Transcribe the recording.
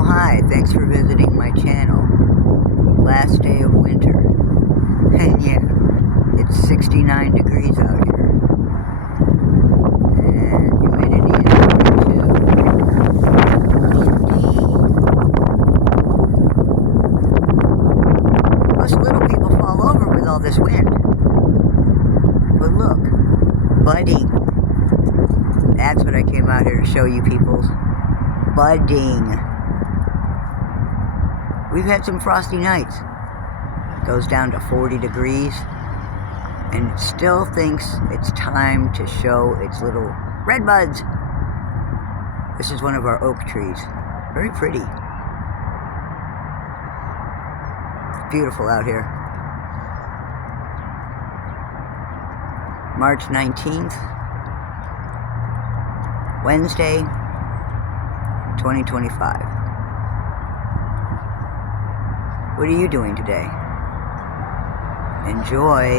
Well, hi, thanks for visiting my channel. Last day of winter. And yeah, it's 69 degrees out here. And humidity is 42. Most little people fall over with all this wind. But look, budding. That's what I came out here to show you people. Budding. We've had some frosty nights. It goes down to 40 degrees. And it still thinks it's time to show its little red buds. This is one of our oak trees. Very pretty. It's beautiful out here. March 19th. Wednesday, 2025. What are you doing today? Enjoy.